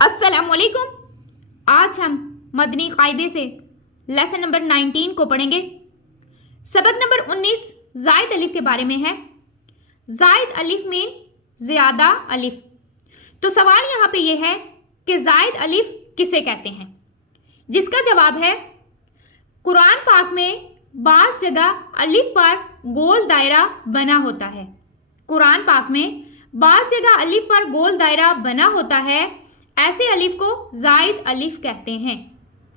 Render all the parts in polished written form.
अस्सलाम वालेकुम। आज हम मदनी कायदे से लेसन नंबर 19 को पढ़ेंगे। सबक नंबर 19 जायद अलिफ के बारे में है। जायद अलिफ मीन ज़्यादा अलिफ। तो सवाल यहाँ पे ये है कि जायद अलिफ किसे कहते हैं, जिसका जवाब है कुरान पाक में बाज़ जगह अलिफ पर गोल दायरा बना होता है। कुरान पाक में बाज़ जगह अलिफ पर गोल दायरा बना होता है, ऐसे अलिफ को जायद अलिफ कहते हैं।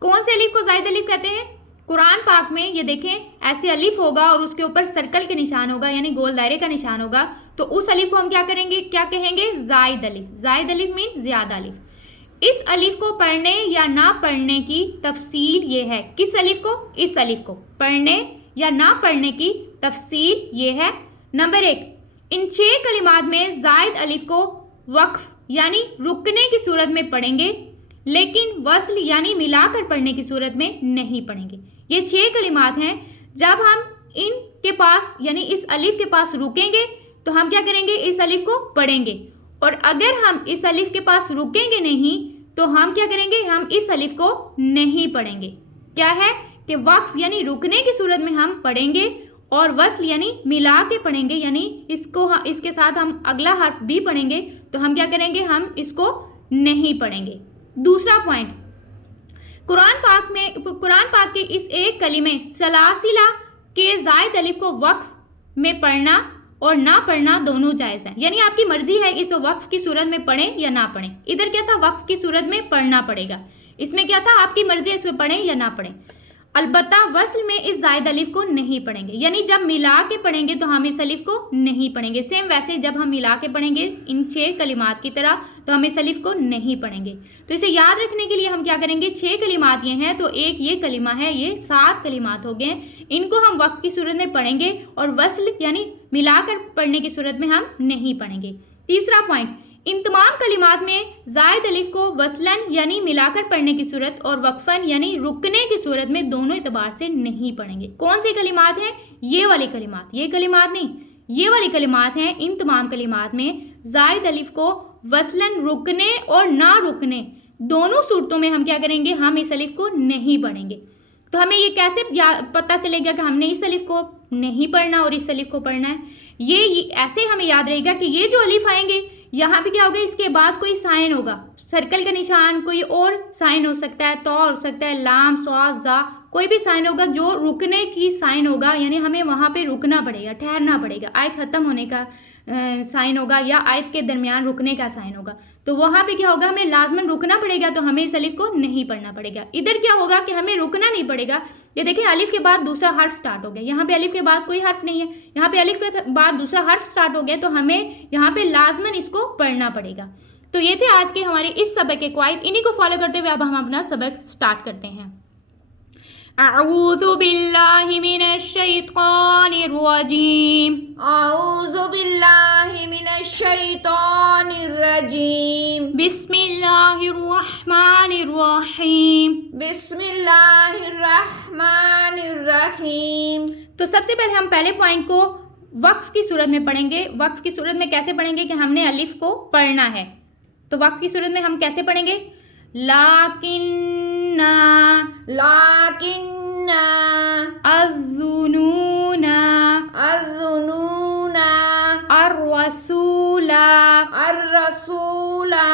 कौन से अलिफ को जायद अलिफ कहते हैं? कुरान पाक में ये देखें, ऐसे अलिफ होगा और उसके ऊपर सर्कल के निशान होगा, यानी गोल दायरे का निशान होगा, तो उस अलिफ को हम क्या करेंगे, क्या कहेंगे? जायद अलिफ। जायद अलिफ मीन ज़्यादा अलिफ। इस अलिफ को पढ़ने या ना पढ़ने की तफसील ये है। किस अलिफ को? इस अलिफ को पढ़ने या ना पढ़ने की तफसील ये है। नंबर 1, इन 6 कलिमात में जायद अलिफ को वक्फ यानी रुकने की सूरत में पढ़ेंगे, लेकिन वस्ल यानी मिलाकर पढ़ने की सूरत में नहीं पढ़ेंगे। ये 6 कलिमात हैं। जब हम इनके पास यानी इस अलिफ के पास रुकेंगे तो हम क्या करेंगे? इस अलिफ को पढ़ेंगे, और अगर हम इस अलिफ के पास रुकेंगे नहीं तो हम क्या करेंगे? हम इस अलिफ को नहीं पढ़ेंगे। क्या है कि वक्फ यानी रुकने की सूरत में हम पढ़ेंगे, और वस्ल यानी मिला के पढ़ेंगे, यानी इसके साथ हम अगला हर्फ भी पढ़ेंगे, तो हम क्या करेंगे? हम इसको नहीं पढ़ेंगे। दूसरा पॉइंट, कुरान पाक के इस एक कलीमे सलासिला के जायद अलिफ को वक्फ में पढ़ना और ना पढ़ना दोनों जायज़ हैं। यानी आपकी मर्जी है इस वक्फ की सूरत में पढ़ें या ना पढ़ें। इधर क्या था? वक्फ की सूरत में पढ़ना पड़ेगा। इसमें क्या था? आपकी मर्जी है इसमें पढ़ें या ना पढ़ें। अलबत्ता वस्ल में इस जायद अलिफ को नहीं पढ़ेंगे, यानी जब मिला के पढ़ेंगे तो हम इस अलिफ को नहीं पढ़ेंगे। सेम वैसे जब हम मिला के पढ़ेंगे इन 6 कलिमात की तरह, तो हम इस अलिफ को नहीं पढ़ेंगे। तो इसे याद रखने के लिए हम क्या करेंगे? 6 कलिमात ये हैं, तो एक ये कलिमा है, ये 7 कलिमात हो गए। इनको हम वक्फ की सूरत में पढ़ेंगे और वस्ल यानी मिलाकर पढ़ने की सूरत में हम नहीं पढ़ेंगे। तीसरा पॉइंट, इन तमाम कलिमात में जायद अलिफ को वसलन यानी मिलाकर पढ़ने की सूरत और वक्फन यानी रुकने की सूरत में दोनों एतबार से नहीं पढ़ेंगे। कौन सी कलिमात हैं? ये वाली कलिमात, ये कलिमात नहीं, ये वाली कलिमात हैं। इन तमाम कलिमात में जायद अलिफ को वसलन रुकने और ना रुकने दोनों सूरतों में हम क्या करेंगे? हम इस अलिफ को नहीं पढ़ेंगे। तो हमें ये कैसे पता चलेगा कि हमने इस अलिफ को नहीं पढ़ना और इस अलिफ को पढ़ना है? ये ऐसे हमें याद रहेगा कि ये जो अलिफ आएंगे यहाँ पे क्या होगा? इसके बाद कोई साइन होगा, सर्कल का निशान, कोई और साइन हो सकता है, तो हो सकता है, लाम, स्वाद, जा, कोई भी साइन होगा जो रुकने की साइन होगा, यानी हमें वहाँ पे रुकना पड़ेगा, ठहरना पड़ेगा। आयत ख़त्म होने का साइन होगा या आयत के दरमियान रुकने का साइन होगा, तो वहाँ पे क्या होगा? हमें लाजमन रुकना पड़ेगा, तो हमें इस अलिफ को नहीं पढ़ना पड़ेगा। इधर क्या होगा कि हमें रुकना नहीं पड़ेगा। ये देखिए, अलिफ के बाद दूसरा हर्फ स्टार्ट हो गया। यहाँ पे अलिफ के बाद कोई हर्फ नहीं है, यहाँ पे अलिफ के बाद दूसरा हर्फ स्टार्ट हो गया, तो हमें यहाँ पे लाजमन इसको पढ़ना पड़ेगा। तो ये थे आज के हमारे इस सबक के क़वाइद। इन्हीं को फॉलो करते हुए अब हम अपना सबक स्टार्ट करते हैं। अऊज़ु बिल्लाहि मिनश शैतानिर रजीम। अऊज़ु बिल्लाहि मिनश शैतानिर रजीम। बिस्मिल्लाहिर रहमानिर रहीम। बिस्मिल्लाहिर रहमानिर रहीम। तो सबसे पहले हम पहले पॉइंट को वक्फ की सूरत में पढ़ेंगे। वक्फ की सूरत में कैसे पढ़ेंगे कि हमने अलिफ को पढ़ना है। तो वक्फ की सूरत में हम कैसे पढ़ेंगे? लाकिन्ना, लाकिन्ना, अज़्ज़ुनूना, अज़्ज़ुनूना, अर्रसूला, अर्रसूला,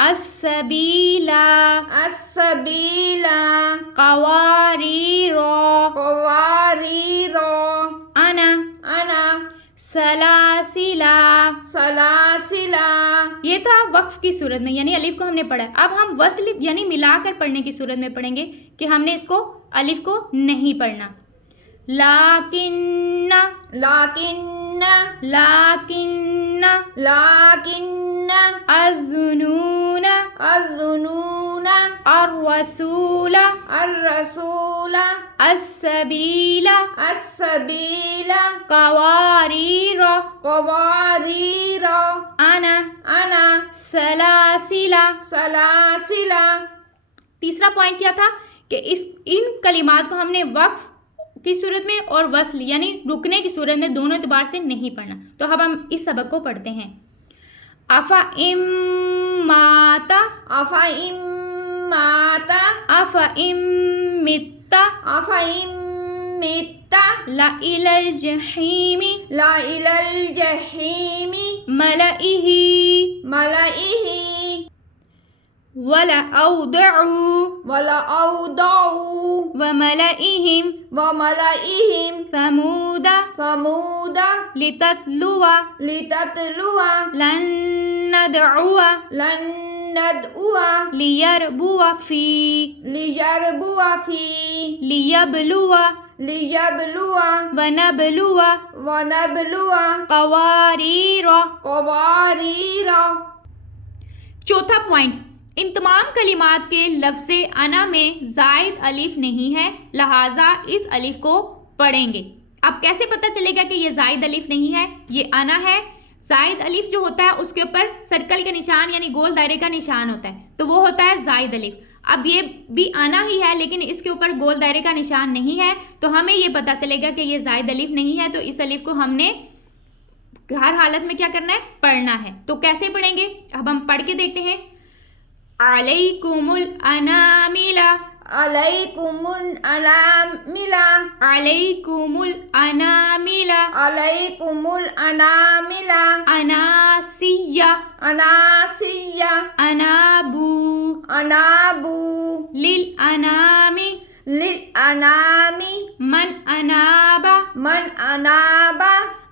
अस्सबीला, अस्सबीला, क़वारीरो, क़वारीरो, अना, अना, सलासिला, सलासिला। ये था वक्फ की सूरत में, यानी अलिफ को हमने पढ़ा। अब हम वस्ल यानी मिलाकर पढ़ने की सूरत में पढ़ेंगे कि हमने इसको अलिफ को नहीं पढ़ना। लाकिन्ना, लाकिन्ना, लाकिन्ना, लाकिन्ना, अज़्ज़ुनूना, अज़्ज़ुनूना, अर्रसूला, अर्रसूला, अस्सबीला, अस्सबीला, क़वारीरो, क़वारीरो, अना, अना, सलासिला। सलासिला। तीसरा पॉइंट क्या था कि इन कलिमात को हमने वक्फ की सूरत में और वस्ल यानी रुकने की सूरत में दोनों एतबार से नहीं पढ़ना। तो अब हम इस सबक को पढ़ते हैं। अफा इम माता, أفإن مات अफा इम मित्ता, أفإن مت ला इलल जहीमी لإلى الجحيم मलइही ملئه वला औदउ ولأوضعوا वमलइहिम وملئهم समूदा ثمود लितत्लुवा لتتلوا लन नदउवा لن ندعو लियरबुवा फी ليربوا في लियबलुवा ليبلوا वनबलुवा ونبلوا कवारीरा। قوارير। चौथा पॉइंट, इन तमाम कलिमात के लफ्ज़ अना में ज़ायद अलिफ नहीं है, लिहाजा इस अलिफ को पढ़ेंगे। अब कैसे पता चलेगा कि ये ज़ायद अलिफ नहीं है, ये अना है। ज़ायद अलिफ जो होता है उसके ऊपर सर्कल के निशान यानी गोल दायरे का निशान होता है, तो वो होता है ज़ायद अलिफ। अब ये भी आना ही है लेकिन इसके ऊपर गोल दायरे का निशान नहीं है, तो हमें ये पता चलेगा कि ये ज़ायद अलिफ नहीं है, तो इस अलिफ को हमने हर हालत में क्या करना है, पढ़ना है। तो कैसे पढ़ेंगे, अब हम पढ़ के देखते हैं। अलैकुमुल अनामिला, عليكم الأنامل अलैकुमुल अनामिला, عليكم الأنامل अनासिया, أناسيا अनाबू, أنابو लिल अनामी, للأنام मन अनाबा। من أناب।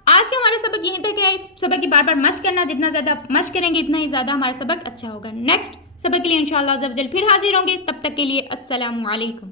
आज का हमारा सबक यहीं तक है। इस सबक की बार बार मश्क करना, जितना ज़्यादा मश्क करेंगे इतना ही ज़्यादा हमारा सबक अच्छा होगा। नेक्स्ट सबक के लिए इंशाअल्लाह अज़्ज़ा वजल फिर हाजिर होंगे, तब तक के लिए अस्सलामु अलैकुम।